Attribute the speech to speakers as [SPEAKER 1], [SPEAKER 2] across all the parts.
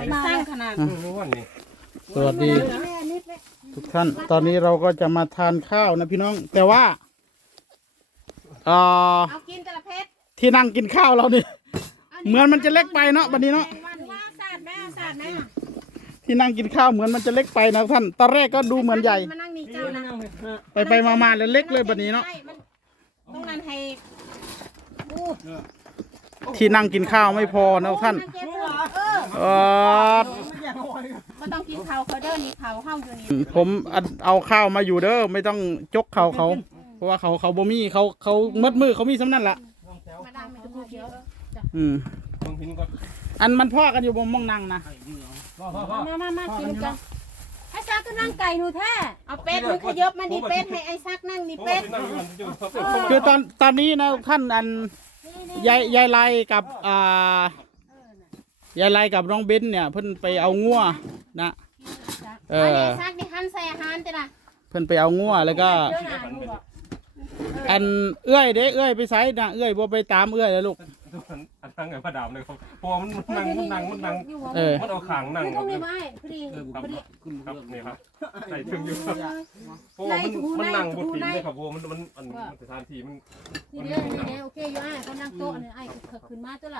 [SPEAKER 1] มาสร้างขนาด
[SPEAKER 2] สวัสดีทุกท่านตอนนี้เราก็จะมาทานข้าวนะพี่น้องแต่ว่า
[SPEAKER 1] เอากินแต่ละเพชร
[SPEAKER 2] ที่นั่งกินข้าวเรานี่เหมือนมันจะเล็กไปเนาะบัดนี้เนาะ
[SPEAKER 1] ว่าสาดแม่สาดแม่
[SPEAKER 2] ที่นั่งกินข้าวเหมือนมันจะเล็กไปนะท่านตอนแรกก็ดูเหมือนใหญ่
[SPEAKER 1] มานั่งนี่เจ้านะ
[SPEAKER 2] ไปมาแล้วเล็กเลยบัดนี้เนาะ
[SPEAKER 1] ต้องนั่นให้
[SPEAKER 2] ที่นั่งกินข้าวไม่พอนะท่าน
[SPEAKER 1] ก็ต้องกินเขาเด้อนี่เขาเข้าอยู่นี่
[SPEAKER 2] ผมเอาข้าวมาอยู่เด้อไม่ต้องจกเขาเพราะว่าเขาบ่มีเขามัดมือเขามีสำนั่นแหละ
[SPEAKER 1] มาดามไม่ต้องพูดเยอะ
[SPEAKER 2] อันมันพ่อกันอยู่บนมองนั่งนะ
[SPEAKER 1] มากินกันไอ้ซักก็นั่งไก่หนูแท้เอาเป็ดมันขยับมาดิเป็ดให้ไอ้ซักนั่งนี่เป็ด
[SPEAKER 2] คือตอนนี้นะท่านอันยายไลกับยายไลกับน้องเบนเนี่ยเพิ่นไปเอางัวนะ
[SPEAKER 1] ซักดิคันใส่อาหารจ้ะนะ
[SPEAKER 2] เพิ่นไปเอางัวแล้วก็อันเอื้อยเด้เอื้อยไปไสนะเอื้อยบ่ไปตามเอื้อยแล้วลูก
[SPEAKER 3] อันนั่งไงพระดามเลยครับพอมันนั่งมันเอาขางนั่ง
[SPEAKER 1] ตรงนี้ไว้พอดี
[SPEAKER 3] ครับนี่ครับใส่ถึงอยู่ครับเพราะมันนั่งบนถิ่นเลยครับเพราะมันสถานที่มัน
[SPEAKER 1] นี่โอเคอยู่ไอ้เขานั่งโต๊ะนี่ไอ้ขึ้นมาตัวล่ะ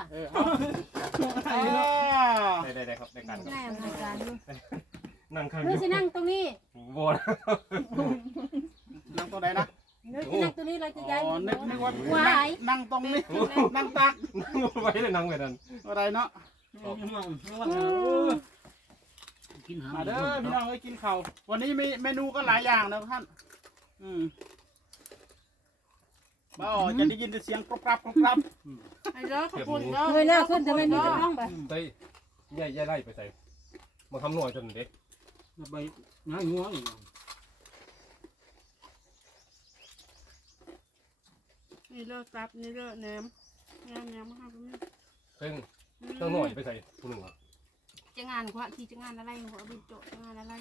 [SPEAKER 3] ได้ครับในการ
[SPEAKER 1] แม่รายการดู
[SPEAKER 3] นั่งข้าง
[SPEAKER 1] เพื่อจะนั่งตรงนี้
[SPEAKER 3] บน
[SPEAKER 2] นั่งตัวไหนนะ
[SPEAKER 1] เดี๋ยวจะนั่งตรงนี้เราจะย้าย
[SPEAKER 2] นึกว่านั่งตรงนี้นั่งตัก
[SPEAKER 3] ไว้เลยนั่งไว้นั่น
[SPEAKER 2] อะไรเนาะมาเด้อพี่น้องกินข้าววันนี้มีเมนูก็หลายอย่างนะท่านบ้าจะได้ยินแต่เสียงกรอบกรับ
[SPEAKER 1] ไอ้เด้อขอบคุณเด้อเลยแล้วขึ้นทำไมมีกระต้องไป
[SPEAKER 3] ไปย่ายไล่ไปใส่มาทำหน่วยจนเด็ก
[SPEAKER 4] ไปง่ายงัวอีก
[SPEAKER 1] นี่เลิกซับนี่เลิกแหนมมาให้ผม
[SPEAKER 3] เพิ่งต้องหน่วยไปใส่ผู้หนึ่งครับ
[SPEAKER 1] จะงานกว่าที่จะงานอะไรหัวบินโจจะงานอะไร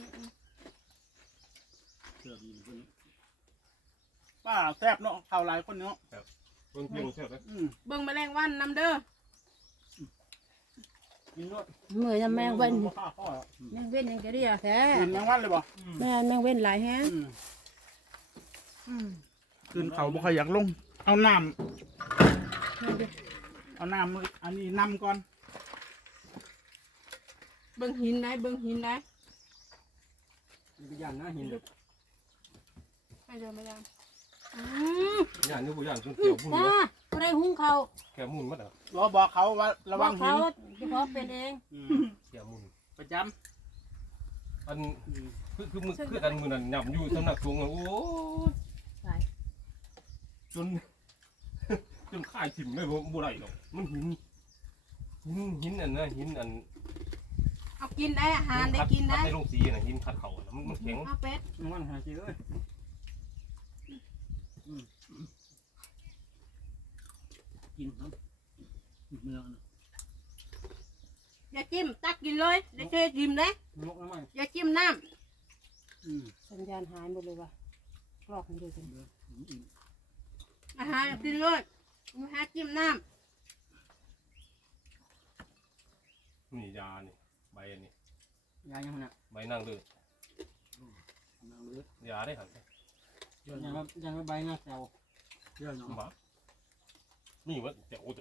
[SPEAKER 2] ป้าแซ่บเนาะข้าวหลายคนเนาะ
[SPEAKER 3] เพิ่งเพียงเชื่อไหม
[SPEAKER 1] เบิ่งแมลงวันนำเด้อ
[SPEAKER 5] เมื่อยแมงเว้นแมงเว้นยังจะเรียกแท้
[SPEAKER 2] กินแมงวันเลยบ่
[SPEAKER 5] แมงเว้นหลายแฮะ
[SPEAKER 2] ขึ้นเขาบ่ค่อยอยากลงเอาน้ำอันนี้นำก่อน
[SPEAKER 1] เบิ่งหินได้เบิ่งหินได้
[SPEAKER 4] มีอย่างน่าหิน
[SPEAKER 1] ไม่เดินไม่ได้
[SPEAKER 3] อย่างนี้ผู้อย่างจนเกี่ยวพุ่น
[SPEAKER 5] จ้าไม่ได้หุ้งเขา
[SPEAKER 3] แกมุ่นมั้งเหรอ
[SPEAKER 2] รอบอกเขาว่าระวังหิ
[SPEAKER 5] เขา
[SPEAKER 2] น
[SPEAKER 5] เฉพาะเป็นเอง
[SPEAKER 3] แกมุ่น
[SPEAKER 2] ประจ
[SPEAKER 3] อันคือกันมือนั่นหยับอยู่สำนักสงฆ์โอ้จนข่ายถิ่มเลยบ่ได้หรอกมันหินอันนะหินอัน
[SPEAKER 1] เอากินได้อาหารได้กินได้
[SPEAKER 3] ในโรงสีน่ะหินคัดเขาน่ะมันแข็ง
[SPEAKER 1] เอาเป็ด
[SPEAKER 4] มันหาเจอกินครับเนื้อ
[SPEAKER 1] อย่าจิ้มตักกินเลยเดี๋ยวเจ๊จิ้มนะ
[SPEAKER 4] ลกน้ำมัน
[SPEAKER 1] อย่าจิ้มน้
[SPEAKER 5] สัญญาณหายหมดเลยว่ะกรอกมันดูสิ
[SPEAKER 1] ำอาหารกินเลยไม่ให้จิ้มน้
[SPEAKER 3] นี่ยานี่ใบอันนี้
[SPEAKER 4] ยายังไง
[SPEAKER 3] ใบนั่งเลือด
[SPEAKER 4] นั่งเลือด
[SPEAKER 3] ยาได้หัน
[SPEAKER 4] ยังไม่ใบหน้าเจ้าเยอะเนาะ
[SPEAKER 3] มานี่วะเจ้าโอ้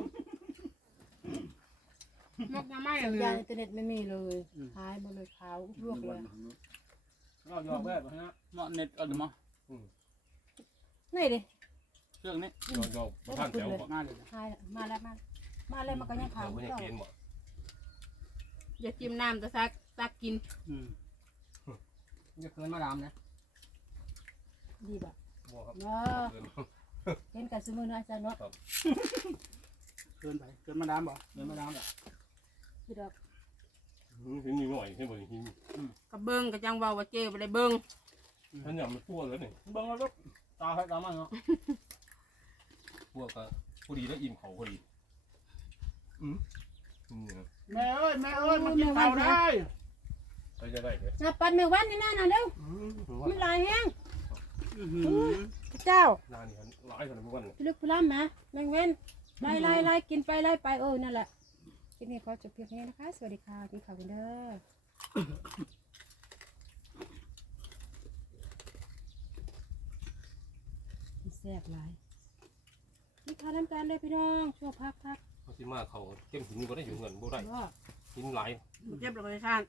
[SPEAKER 1] ำมกมาไม่
[SPEAKER 5] สัญ
[SPEAKER 1] เล
[SPEAKER 5] ญาณ
[SPEAKER 1] ย
[SPEAKER 5] อินเทอร์เน็ตไม่มีเลยหายหมดเลยขาวลวกเลย
[SPEAKER 4] เราหยอกแบบนะ
[SPEAKER 2] ำเหมาะเน็ตเอาหรือมั้ง
[SPEAKER 5] นี่ดิ
[SPEAKER 2] เครื่องนี้
[SPEAKER 3] ยอท่านแถวบ่
[SPEAKER 2] มาเลย
[SPEAKER 5] หายมาแล้วมันก็ยังขาว
[SPEAKER 3] ไม่ได้เกณฑ์บ่
[SPEAKER 1] อย่าจิ้มน้ำแต่ตักกิน
[SPEAKER 4] จะเกินมาดามนะ
[SPEAKER 5] ดีแบบ
[SPEAKER 3] บ่ครับ
[SPEAKER 5] เนาะเห็นกันสมือนะอาจารย์เนาะ
[SPEAKER 2] เกินไปเกินมาดามบ่
[SPEAKER 4] เกินมาดามแบบ
[SPEAKER 5] พี่ดอก
[SPEAKER 3] หินมีหน่อยให้บ่หิน
[SPEAKER 1] กระเบิ้งกระจังเบาว่าเจ๊ไปได้เบิ้ง
[SPEAKER 3] ท่านยำมันทั่วแล้วนี่
[SPEAKER 4] บังแล้วลูกตาให้ตามันเนาะ
[SPEAKER 3] พวกก็พอดีแล้วอิ่มเขาพอดี
[SPEAKER 2] แม่เอ้ยมันกินข้าวได้
[SPEAKER 3] ไปจะได้เลย
[SPEAKER 5] ปัดแมงวันนี่น่าเด้อมันหลายแฮงเจ้า
[SPEAKER 3] นานี่หลายขนาดวัน
[SPEAKER 5] พี่ลึกพี่ล้ำนะแมงเว้นไล่กินไปไล่ไปนั่นแหละคลิปนี้ขอจบเพียงแค่นี้นะคะสวัสดีค่ะกินข้าวกันเด้อแซ่บหลายนี่ข้าวน้ำกันเลยพี่น้องช่วงพัก
[SPEAKER 3] เขาสิมาเขาเก็บหินบ่ได้อยู่เงินบ่ได้
[SPEAKER 5] ก็
[SPEAKER 3] หินหลาย
[SPEAKER 1] เจ็บเลยท่าน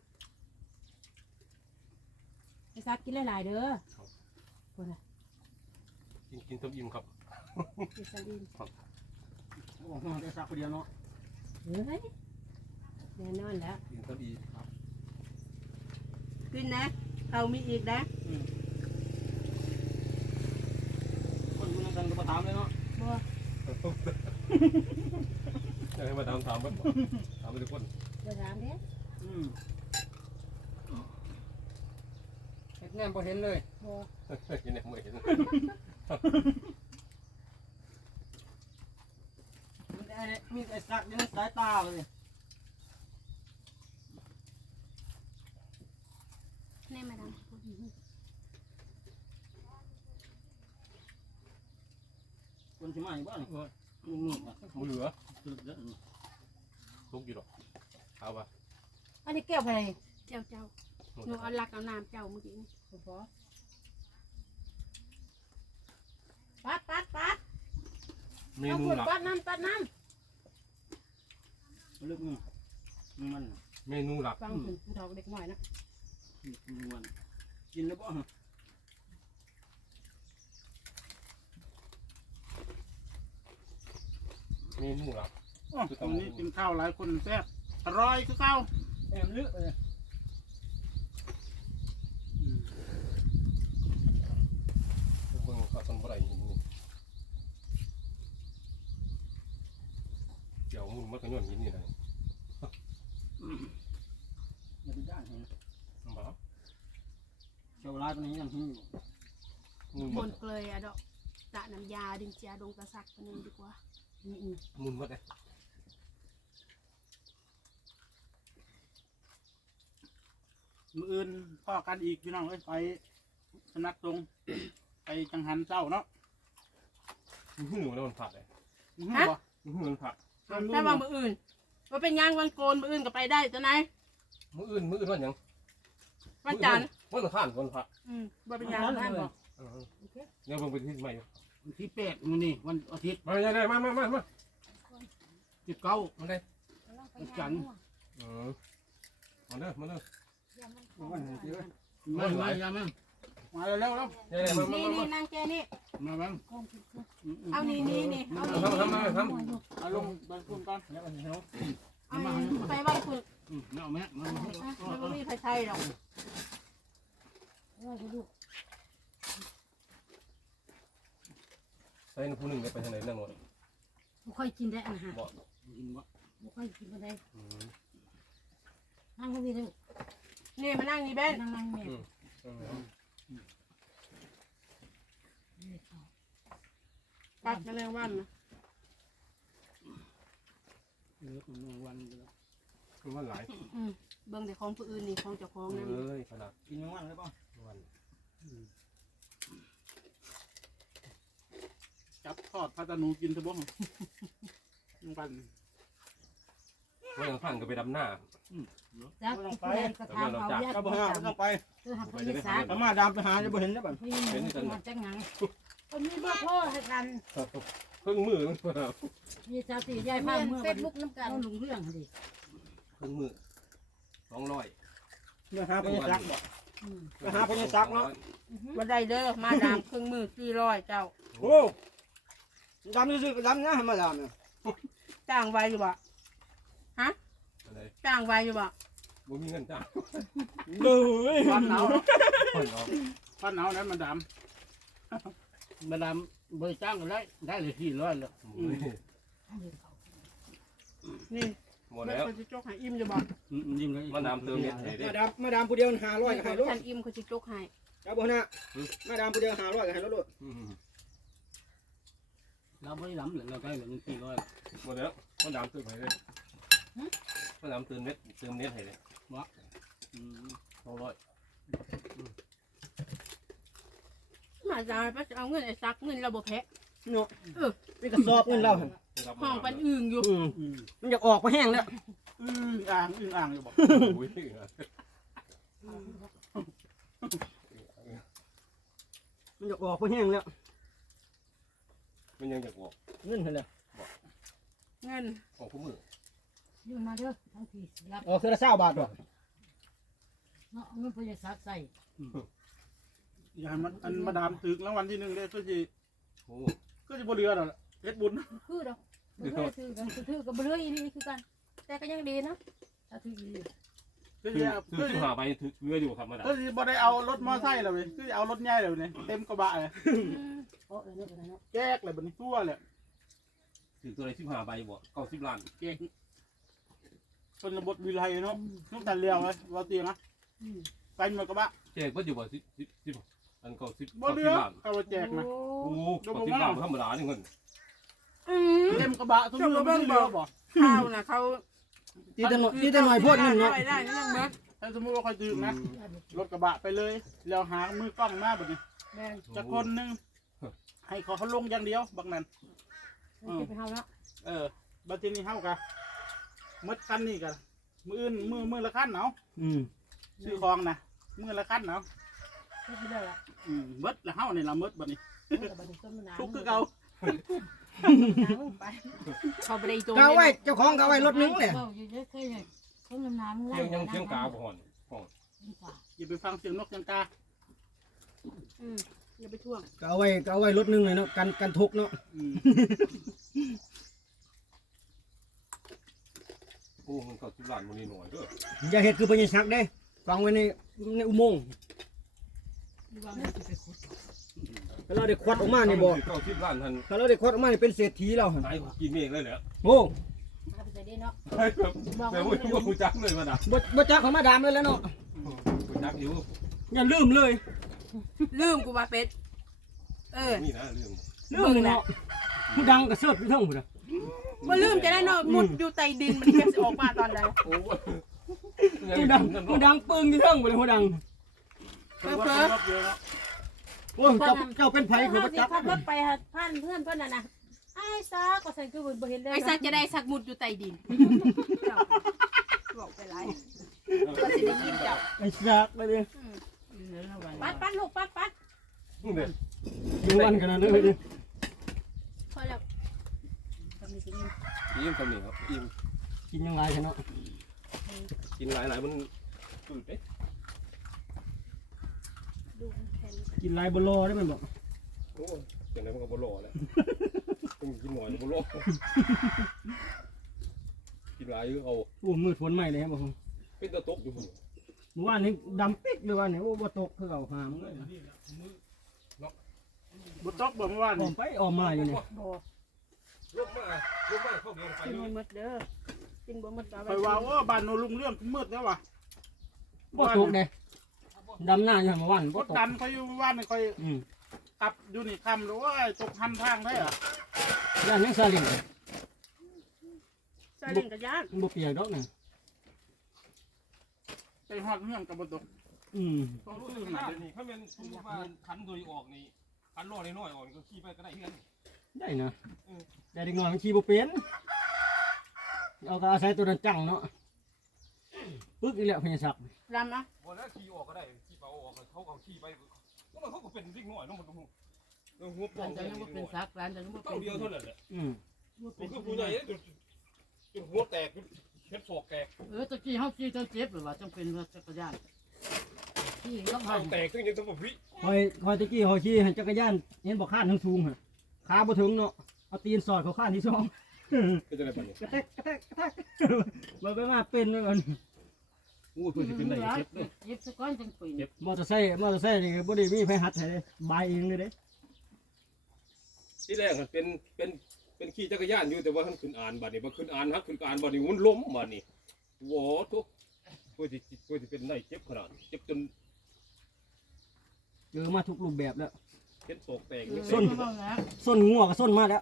[SPEAKER 5] ไอ้ซักกินหลายๆเด้อคนน่ะ
[SPEAKER 3] กินต้มอิ่มครับ
[SPEAKER 5] กินซาลิน
[SPEAKER 4] โอ้โหได้สักคนเดียวเนาะ
[SPEAKER 5] เฮ้ยแน่นอนแล้ว
[SPEAKER 3] กินต้มอิ่มครับ
[SPEAKER 1] กินนะเอามีอีกนะ
[SPEAKER 4] คนอยู่ในกันก็มาถามเลยเนาะ
[SPEAKER 5] บ่
[SPEAKER 3] อยากให้มาถามเบิ่งบ่ถามไปทุกคน
[SPEAKER 5] เดี๋ยวถามเด้
[SPEAKER 4] เห็นแนมพอเห็นเลย
[SPEAKER 5] บ่
[SPEAKER 3] กินแหนมบ่เห็น
[SPEAKER 4] มีไอ้สักอยู่ในสายตาเลย
[SPEAKER 1] แน่มาดัง
[SPEAKER 4] คนชิมาอยู่บ้านนี่อ่ะ
[SPEAKER 3] บ่เหลือ
[SPEAKER 4] สุดยอด
[SPEAKER 3] ทุกอยู่ดอกเอาป่ะ
[SPEAKER 5] อันนี้แก้วอะไร
[SPEAKER 1] เจ้าหนูเอาลักเอาน้ำเจ้าเมื่อกี้
[SPEAKER 5] บ่พอปัด
[SPEAKER 3] เม
[SPEAKER 5] เอา
[SPEAKER 3] นู
[SPEAKER 5] ขวด
[SPEAKER 3] หลัก
[SPEAKER 5] ปัดน้ำ
[SPEAKER 4] ลึกมัน
[SPEAKER 3] เมนูหลัก
[SPEAKER 5] ฟังถึงผู้เฒ่าเด็กหน่อยนะ
[SPEAKER 4] มันกินแล้วป่ะ
[SPEAKER 3] เมนูหลัก
[SPEAKER 2] ตอนนี้กินข้าวหลายคนแซ่บอร่อยคือข้าว
[SPEAKER 4] แอมลึกเลย
[SPEAKER 3] เบิ่งเขาต้นบ่ได้หินนี่เดี๋ยวมุนมันก็ย้อนหินนี่แหละ
[SPEAKER 4] อย่าไปย่างเห็น
[SPEAKER 3] บ่
[SPEAKER 4] เชาวลายตัวนี้ยังหิ้งอยู่
[SPEAKER 3] มุน
[SPEAKER 1] บ
[SPEAKER 3] บ่
[SPEAKER 1] นเกลยอะดอกตะน้ำยาดินเจียดงกระสักตัวนึงดีกว่า
[SPEAKER 3] มุนบ่ได้
[SPEAKER 2] มื้ออื่นพ่อกันอีกพี่น้องเอ้ยไปสำนักตรง ไปจังหันเจ้าเนาะ
[SPEAKER 3] หื้อแล้วมันผัดเลย
[SPEAKER 2] อื้อหือบ่
[SPEAKER 3] หื้อมันผัด
[SPEAKER 1] ถ้าว่ามืออื่นว่าเป็นยางวันโกนมืออื่นก็ไปได้จ้ะนาย
[SPEAKER 3] มื้ออื่นว่าหยัง
[SPEAKER 1] วันจันทร์
[SPEAKER 3] วันอังคารวันพระ
[SPEAKER 1] ว่าเป็นยางวันนั้นบอก
[SPEAKER 3] เดี๋ยวเบิ่งไปที่ใหม่
[SPEAKER 4] วันที่8มื้อนี้วันอาทิตย์
[SPEAKER 3] มาได้มา
[SPEAKER 4] 19
[SPEAKER 3] มาได้
[SPEAKER 4] วันจันทร์
[SPEAKER 3] มาเด้อ
[SPEAKER 4] วันที่
[SPEAKER 3] มา
[SPEAKER 4] ว่า
[SPEAKER 3] หลาย
[SPEAKER 4] ยามัน
[SPEAKER 2] มาเร็วๆแล้ว
[SPEAKER 3] ได้มา
[SPEAKER 1] นี่นั่งแกนี่
[SPEAKER 2] มาบ้าง
[SPEAKER 1] เอานี่เอานี่
[SPEAKER 3] ทำ
[SPEAKER 2] เอาลงบนคุณก่อน
[SPEAKER 4] แล้ววันนี้เนาะ
[SPEAKER 1] เอาไปบ้านคุณ
[SPEAKER 4] ไม่เอาแม่มา
[SPEAKER 1] มันไม่มีไฟไทยหรอก
[SPEAKER 3] ใส่ผู้หนึ่งไปทางไหนนั่งวะ
[SPEAKER 5] บ่ค่อยกินได้อาหาร
[SPEAKER 3] บอก
[SPEAKER 4] กินบ่
[SPEAKER 5] บ่ค่อยกินบ่ได้นั่งก็มีได้
[SPEAKER 1] นี่มานั่งนี่เบน
[SPEAKER 5] นั่งแม่
[SPEAKER 1] ปัดมาเรื่องวันนะ
[SPEAKER 4] วัน
[SPEAKER 3] คือว่าหลาย
[SPEAKER 1] เบิ่งแต่ของผู้อื่นนี่ของเจ้าของนั่น
[SPEAKER 3] เลยขนาด
[SPEAKER 4] กินวันเลยป่ะ
[SPEAKER 3] วัน
[SPEAKER 2] จับทอดพัตนูกินซะบ่น้องปัน
[SPEAKER 3] วันอังคารก็ไปดำหน้า
[SPEAKER 5] จ้าผู้ใดก็ถามเขาญาติ
[SPEAKER 4] ก็บ่หาต้องไป
[SPEAKER 5] คือหักไปยึดซัก
[SPEAKER 4] ถ้ามาดามไปหาจะบ่เห็นได้บ่
[SPEAKER 5] พี่มันจังหยังคนมีบ่โทรให้กัน
[SPEAKER 3] เพิ่งมือ
[SPEAKER 5] มีสาติยายพาเมื่อ
[SPEAKER 1] เฟซบุ๊กน้ำกัน
[SPEAKER 5] เอาลุงเรื่องดิ
[SPEAKER 3] เพิ่งมือ200
[SPEAKER 4] เดี๋ยวหาไปซักบ่ไปหาไปซักเนาะ
[SPEAKER 1] บ่ได้เด้อมาดามเครื่องมือ400เจ้า
[SPEAKER 4] โอ้ดำซื่อๆดำนะมาดามเนี่ย
[SPEAKER 1] จ้างไว้อยู่บ่
[SPEAKER 3] อะไร
[SPEAKER 1] จ้างไว้อยู่บ่
[SPEAKER 3] บ่มีเงินจ้าง
[SPEAKER 4] ดูเ
[SPEAKER 2] ฟันหนาว
[SPEAKER 3] คนออก
[SPEAKER 2] ฟันหนาวนั้นมันด
[SPEAKER 4] มาดามบริจ้างกันได้เลย400เลย
[SPEAKER 1] นี่
[SPEAKER 3] หมดแล้ว
[SPEAKER 1] เขาจะจกให้อิ่มอยู่บ่
[SPEAKER 4] ยิ้มเลย
[SPEAKER 3] มันน้ำเติมเน็ตให้ได้
[SPEAKER 4] มาดามผู้เดียว500ก็ให้รถ
[SPEAKER 1] ฉันอิ่มเขาจะจกให้
[SPEAKER 4] ครับบ่นะมาดามผู้เดียว500ก็ให้รถเราบ่ได้ดำเลยเราได้เลย400
[SPEAKER 3] หมดแล้วมันน้ำเติมให้ได้มันน้ำเติมเน็ตให้เลย200
[SPEAKER 1] มาจะเอาเงินไอ้ซักเงินเราบ่แพ้
[SPEAKER 4] เนาะเป็นกระสอบเงินเรา
[SPEAKER 1] ห้องปันอึ่งอยู่
[SPEAKER 4] มันจะออกมาแห้งแล้ว
[SPEAKER 2] อ่างอยู่บอก
[SPEAKER 3] อุ้ย
[SPEAKER 5] มันจะออกไปแห้งแล้ว
[SPEAKER 3] มันยังอยากบอก
[SPEAKER 5] เงินเท่าไหร่
[SPEAKER 1] เงิน
[SPEAKER 3] ของผู้มือ
[SPEAKER 6] ยืมมาเด้อทั้งทีรับ
[SPEAKER 5] ออกคือละ20 บาทบ่
[SPEAKER 6] เนาะเงินเพิ่นจะซักใส่
[SPEAKER 2] อย่าให้มันอันมาดามถึกแล้ววันที่1ได้ก็สิ
[SPEAKER 3] โอ้
[SPEAKER 2] ก็สิบ่เหลือดอกเฮ็ดบุญ
[SPEAKER 6] คือดอกบ่เคยซื้อกันถือกับบ่เลื่อยอีนี่คือกัน แต่ก็ยังดีนะถ้าถืออี
[SPEAKER 2] ก็
[SPEAKER 3] คื
[SPEAKER 2] สิ
[SPEAKER 3] อคือสิหาไปถือเรืออยู่ครับมาดา
[SPEAKER 2] ก็สิบ่ได้เอารถมอไซค์แล้วเว้ยคือเอารถใหญ่แล้วนี่เต็มกระบะเลย
[SPEAKER 6] โอ้เออเนาะเนาะ
[SPEAKER 2] แจกเลยบัดนี้ทั่วเลย
[SPEAKER 3] ถือตัวอะไร15ใบบ่90ล้าน
[SPEAKER 2] แจกชนบทวิไลเนาะน้องตันเลียวเลยว่าเตียงนะไปหมดกระบะ
[SPEAKER 3] แจกบ่อยู่บ่10อัน90
[SPEAKER 2] บ่เหลือ
[SPEAKER 3] ล้าน
[SPEAKER 2] เอาไปแจกนะ
[SPEAKER 3] โอ้90ล้านธรรมดานี่เงิน
[SPEAKER 2] เต็มกระบะทุกเรื่องบ่เหลือบ่
[SPEAKER 1] ข้าวนะเขา
[SPEAKER 5] ตีแต่หน่อยโพดนึงเนาะ
[SPEAKER 1] ไปได้นั่งเบิด
[SPEAKER 2] ถ้าสมมติว่าเขาดื่มนะรถกระบะไปเลยแล้วหามือกล้องมาบัดนี้
[SPEAKER 1] แม่ง
[SPEAKER 2] จะคนหนึงให้เขาลงอย่างเดียวบักนั้น
[SPEAKER 6] เก็บไปเฮาแล้ว
[SPEAKER 2] บัดทีนี้เฮากะมดคันนี่กะมืออื่นมือละคันเนาะ ซื้อของนะมือละคันเนาะ
[SPEAKER 6] ซื้อไปเลยล่ะ
[SPEAKER 2] มดละเฮานี่ละมดบัดนี้
[SPEAKER 6] แต่บัดนี้ต้นมันหนาว
[SPEAKER 2] ทุกคือเก่า
[SPEAKER 1] ไปเขาไปได้ตัว
[SPEAKER 5] ก็เอาไว้เจ้าของก็เอาไว้รถนึงแหละ
[SPEAKER 6] อยู่เยอะเคยเลยต้นน้ำไล่
[SPEAKER 3] ยังเชียงกาบ่ฮ้อน
[SPEAKER 2] อย่าไปฟังเสียงนกยังกา
[SPEAKER 1] อย่าไปท่วง
[SPEAKER 5] ก็เอาไว้รถนึงเลยเนาะกันทุกเนาะ
[SPEAKER 3] โอ้มัน90ล้านบ่นี่น้อยเด้อ
[SPEAKER 5] อย่าเฮ็ดคือพญาศักดิ์เด้ฟังไว้ในอุโมงค์
[SPEAKER 6] วางมันจะไปขุด
[SPEAKER 5] ถ้าเราได้ควัดออกมานี่บ่
[SPEAKER 3] 90ล้านท่าน
[SPEAKER 5] ถ้าเราได้ควัดออกมานี่เป็นเศรษฐีแล้วหั่น
[SPEAKER 3] หายกินเมฆเลยแหละ
[SPEAKER 5] โอ้
[SPEAKER 6] เอาไปใส่ได้เนาะ
[SPEAKER 3] หายแบบแบบว่าผู้จักเลยมาดา
[SPEAKER 5] บ่จักเขามาดามเลยแล้วเนาะ
[SPEAKER 3] ผู้จักอยู่
[SPEAKER 5] อย่าลืมเลย
[SPEAKER 1] ลืมกูว่าเป็ด
[SPEAKER 3] นี่นะเรื่อง
[SPEAKER 5] ลืมเนาะผู้ดังก็เสิร์ฟอยู่เทั้งพุ่นน่ะ
[SPEAKER 1] บ่ลืมจะได้เนาะมุดอยู่ใต้ดินมันจะออกมาตอนใด
[SPEAKER 3] โอ้
[SPEAKER 5] ผู้ดังปึ้งอยู่เทั้งพุ่นเลยผู้ดัง
[SPEAKER 2] เพิ่มเพิ่มเยอะเนาะ
[SPEAKER 5] โอ้เจ้าเป็นไผ
[SPEAKER 6] เฮา
[SPEAKER 5] คือบ่
[SPEAKER 6] สิ
[SPEAKER 5] จัก
[SPEAKER 6] ขับรถไปหาพันเพื่อนเพิ่นน่ะนะไอ้ซาก็ใส่คือบ่เห็นเลย
[SPEAKER 1] ไอ้ซักจะได้ซักมุดอยู่ใต้ดินบอกไปหลายก็สิได้ยินเจ้า
[SPEAKER 5] ไอ้ซักเลยเด้
[SPEAKER 6] ปัดลูกปัด
[SPEAKER 3] นี่เด้
[SPEAKER 5] อยู่วันกันนะเด้อ
[SPEAKER 6] พอแล้วทำนี่สิ
[SPEAKER 3] อิ่มคำนี้ครับอิ่ม
[SPEAKER 5] กินยังไงกันเนาะ
[SPEAKER 3] กินหลายมันตื่นเด้
[SPEAKER 5] กินลายบลอได้มันบอก
[SPEAKER 3] โอ้จังไดมันก็บ่รอแล้วต้องกินหน่อยบ่รอกินหลายเอา
[SPEAKER 5] โอ้มืดฝนใหม่เลยครับผม
[SPEAKER 3] เป็นตะตกอยู่พุ่น
[SPEAKER 5] เมื่อวานนี้ดำปิ๊กเลยวันนี้โอ้บ่ตกคือเอาหามเลย
[SPEAKER 2] บุตรบ่เมื่อวาน
[SPEAKER 5] ออมไปออมมาอยู่นี่
[SPEAKER 3] ลงมาเข้าเดียวไป
[SPEAKER 1] กินหมดเด้อกินบ่หมด
[SPEAKER 2] ไปว่าโอ้บ้านโนลุงเรื่องมืดแล้วว่ะ
[SPEAKER 5] บ่ตกเด้ดำหน้าอยู่เมื่อวาน
[SPEAKER 2] ก
[SPEAKER 5] บ่
[SPEAKER 2] ด
[SPEAKER 5] ตก
[SPEAKER 2] ดันเขาอยู่ว่านนี่คอย
[SPEAKER 5] อืม
[SPEAKER 2] กลับอยู่นี่คำหรือว่าตกทันทางได้เหร
[SPEAKER 5] ย่า
[SPEAKER 2] อ
[SPEAKER 5] นยังซาลิง
[SPEAKER 1] ใส่เล่นกับย่าน
[SPEAKER 5] บ่เปียกดอกนี่
[SPEAKER 2] ไปฮอดเมืองกับบตก
[SPEAKER 5] อืม
[SPEAKER 3] ต้องรู้สึกขนาดนี้เขาเป็นว่าคันโดยออกนี่คันรอน้อยๆออกก็ขี่ไปก็ได้เฮือน
[SPEAKER 5] ได้นะแต่เด็กน้อยมันขี่บ่เป็นเอาก็อาศัยตัวนั้นจังเนาะปึ๊กอีแล้วพญาศักดิ์
[SPEAKER 1] รำนะ
[SPEAKER 3] บ่แล้วขี่ออกก็ได้ขี่ไปออกเขาก็ขี่ไปเขาก็เป็นเด็กน้อยเนาะมันหัวป
[SPEAKER 6] ร้า
[SPEAKER 3] อน ง
[SPEAKER 6] จะยังบ่เป็นซักร้านจะยังบ่
[SPEAKER 3] ต้
[SPEAKER 6] เป็
[SPEAKER 3] อน งเดียวเท่านั้นแหละ
[SPEAKER 5] อืม
[SPEAKER 3] คือผู้ใหญ่จนหัวแตกเฮ็ดศอกแตก
[SPEAKER 6] ตะกี้เฮาขี่จนเจ็บหรือว่าจำเป็นว่าจักรยานขี่ก็
[SPEAKER 3] ทางแตกซึ่งยังต้องวิ
[SPEAKER 5] คอยตะกี้หอยขี่ให้จักรยานเห็นบ่ข้านทั้งสูงฮะขาบ่ถึงเนาะเอาตีนสอดเขาข้านที่สอง
[SPEAKER 3] เป็นจังได๋บัดนี้
[SPEAKER 5] กระแทกมาไปมาเป็นแล้วกัน
[SPEAKER 3] อู้เพิ่นสิเป็นได้เจ็บเด้อ
[SPEAKER 6] เจ็บสักก้อนจังเป็น
[SPEAKER 5] มอเตอร์ไซค์นี่บ่ได้มีไผหัดให้เลยบายเองเลยเด้
[SPEAKER 3] ที่แรกมันเป็นขี่จักรยานอยู่แต่ว่าท่านขึ้นอ่านบัดนี้บ่ขึ้นอ่านฮักขึ้นอ่านบัดนี้มันล้มบัดนี้โว้ทุกเพื่อสิเป็นได้เจ็บขนาดเจ็บจน
[SPEAKER 5] เจอมาทุกรูปแบบแล้ว
[SPEAKER 3] เฮ็ดศอกแตก
[SPEAKER 5] ส้นงัวก็ส้นมาแล้ว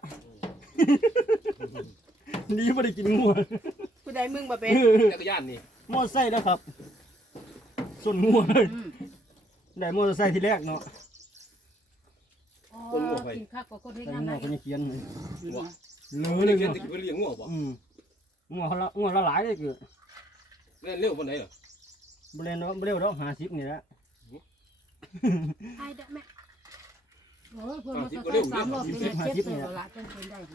[SPEAKER 5] นี่บ่ได้กินงัว
[SPEAKER 1] ผู้ใดมึงบ่เป็น
[SPEAKER 3] จักรยานนี่
[SPEAKER 5] มอเตอร์ไซค์แล้วครับส้นงัวเลยได้มอเตอร์ไซค์ที่แรกเนาะ
[SPEAKER 6] กินข้าวก็คนให้
[SPEAKER 5] ใส่
[SPEAKER 6] งาน
[SPEAKER 5] งั
[SPEAKER 6] ได้
[SPEAKER 5] วก็ยังเขียนเลย
[SPEAKER 3] งัว
[SPEAKER 5] เลอะเลย
[SPEAKER 3] เลี้ยง
[SPEAKER 5] เนาะ
[SPEAKER 3] เพิ่นเลี้ยงงัวบ่
[SPEAKER 5] งัวละหลายเลยคือ
[SPEAKER 3] เล่นเร็วปานใดล่ะ
[SPEAKER 5] บ่เล่นบ่เร็วดอก50นี่แหละ
[SPEAKER 1] ไอ้เด้อแม่
[SPEAKER 6] โอ้ยเพิ่นมาก็ได้3รอบเป็นเจ็บเลยละจนเป็นได้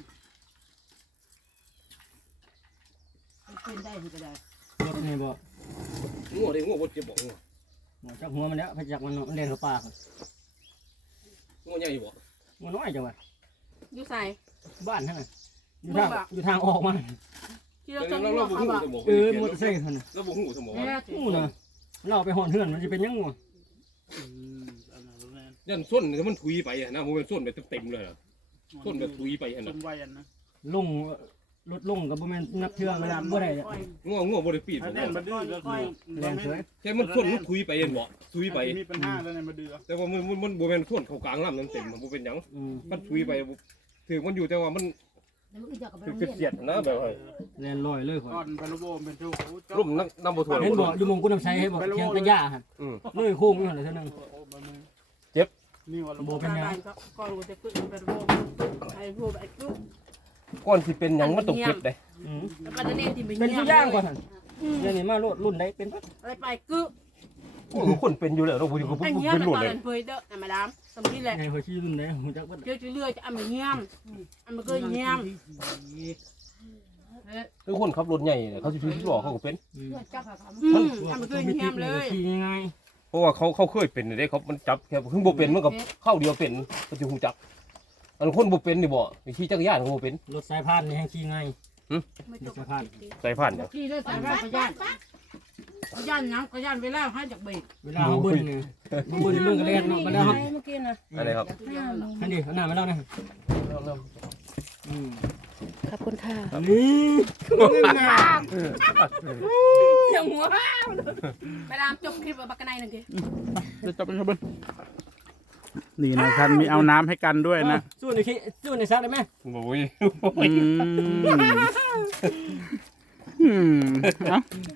[SPEAKER 6] เป็นได้ก็ได้
[SPEAKER 5] รถนี่บ่
[SPEAKER 3] งัวได้งัวบ่เจ็บบ่งัว
[SPEAKER 5] จักหัวมันแล้วไปจักมันเล่นเข้าป่า
[SPEAKER 3] งัวใหญ่บ่
[SPEAKER 5] งัวน้อยจังว่า
[SPEAKER 1] อยู่ใส่
[SPEAKER 5] บ้านหั่นน่ะอยู่ทางออกมา
[SPEAKER 1] ที่เรา
[SPEAKER 3] แต่
[SPEAKER 1] ต้อง
[SPEAKER 3] เรา
[SPEAKER 1] รู้
[SPEAKER 3] บ่
[SPEAKER 1] เขา
[SPEAKER 3] ฮู้
[SPEAKER 1] ว่า
[SPEAKER 3] สมอง
[SPEAKER 5] มอเตอร์ไซค์หั่นน่ะ
[SPEAKER 3] เราบ่ฮู้สมอง
[SPEAKER 5] อู้น่ะเราไปหอนเฮือนมันสิเป็นยังงัว
[SPEAKER 2] อันนั้นแม่น
[SPEAKER 3] ยันส้นมันถุยไปนะบ่แม่นส้นแบบเต็มๆเลยนะส้นแบบถุยไปหั่น
[SPEAKER 2] ส้
[SPEAKER 3] น่ะ
[SPEAKER 2] นไวอันนะ
[SPEAKER 5] ลงรถลงก็บ่แม่นนักเทื่องบ่ได้
[SPEAKER 3] งัวบ่ได้ปีด
[SPEAKER 2] ถ้า
[SPEAKER 3] บ่
[SPEAKER 2] แน่นมาดื้อก็คือ
[SPEAKER 5] แรงเฉย
[SPEAKER 3] แค่มันส้นมันถุยไปเห็นบ่ถุยไป
[SPEAKER 2] มีปัญหาแล้วเนี่ยมาดื้อ
[SPEAKER 3] แต่ว่ามันบ่แม่นส้นเข้ากลางลำเต็มมันบ่เป็นหยัง มันถุยไปถือมันอยู่แต่ว่ามัน
[SPEAKER 6] แล้วมันจะกับไป
[SPEAKER 3] คือ
[SPEAKER 6] โรง
[SPEAKER 3] เสียดนะแบบว่า
[SPEAKER 5] แล่นลอยเลยข่อย
[SPEAKER 2] ก่อนไประบบเป็นทุก
[SPEAKER 3] ลุ่มน้ำบ่ท่วม
[SPEAKER 5] เห็นบ่อยู่มงกุฎน้ำใสให้บ่เทียงตะย่าหั่นเลยโค้งอยู่หั่นเลยเท่านึง
[SPEAKER 2] นี่ว่าระบบ
[SPEAKER 5] บ่เป็นหยัง
[SPEAKER 1] ก่อนกูจะขึ้นไปโรงไอ้ผู้ไอ้ผู้
[SPEAKER 3] ก่อนสิเป็นหยังมันต้องเก็บได้
[SPEAKER 1] แล้วก็จะเน้นที่
[SPEAKER 5] เป็นทุกอย่างก่อนหั่นเดี๋ยวนี้มาโลดรุ่นใดเป็นปั๊บ
[SPEAKER 1] อะไรไปกึ
[SPEAKER 3] โอ้คนเป็นอยู่แล้วเราบ่ได้ก็
[SPEAKER 1] ไอ้เงี้ย
[SPEAKER 3] เป็น
[SPEAKER 1] มัน
[SPEAKER 3] โลด
[SPEAKER 1] ตอน
[SPEAKER 3] เลย
[SPEAKER 1] นั้นเผยเด้อมาดามสมที่แหละ
[SPEAKER 5] ไงเขาชี้รุ่นใดฮู้จักบ่
[SPEAKER 1] เรื่อยๆจะเอามาเงี้ยอันมันก็เงี้ย
[SPEAKER 3] คือคนขับรถใหญ่เขาสิถือสิล้อเขาก็เป็น
[SPEAKER 6] เพื่อนจับเขา
[SPEAKER 1] อันมันก็เงี้ยเลย
[SPEAKER 5] ขี่ง่าย
[SPEAKER 3] เพราะว่าเขาเคยเป็นได้เขามันจับแค่ถึงบ่เป็นมันก็เข้าเดียวเป็นก็สิฮู้จักอันคนบ่เป็นนี่บ่ขี่จักรยานก็บ่เป็น
[SPEAKER 5] รถสายพานนี่ให้ขี่ง่าย
[SPEAKER 1] ไม่ต้อง
[SPEAKER 3] สายผ่านเนี่ย
[SPEAKER 6] ขี่ด้วยสายพยานพยานยังพยานเวลาให้จากเบรก
[SPEAKER 5] เวลาเฮาเบิ่นนี่บ่เบิ่นมึงก็เล่นเนาะบ่ได้เฮา
[SPEAKER 6] เมื่อกี้นะ
[SPEAKER 3] อะไรครับ
[SPEAKER 5] อันนี้เอาหน้ามาแล้วนะอืม
[SPEAKER 1] ขอบคุณค่ะ
[SPEAKER 5] นี่
[SPEAKER 1] อย่างหัวมาดามจบคลิปบักกันในนึงที
[SPEAKER 2] จะจับเป็นขบวนนี่นะท่านมีเอาน้ำให้กันด้วยนะ
[SPEAKER 5] สู้ในขี้สู้ในซักได้ไหม
[SPEAKER 3] โอ้ย
[SPEAKER 2] เอ้า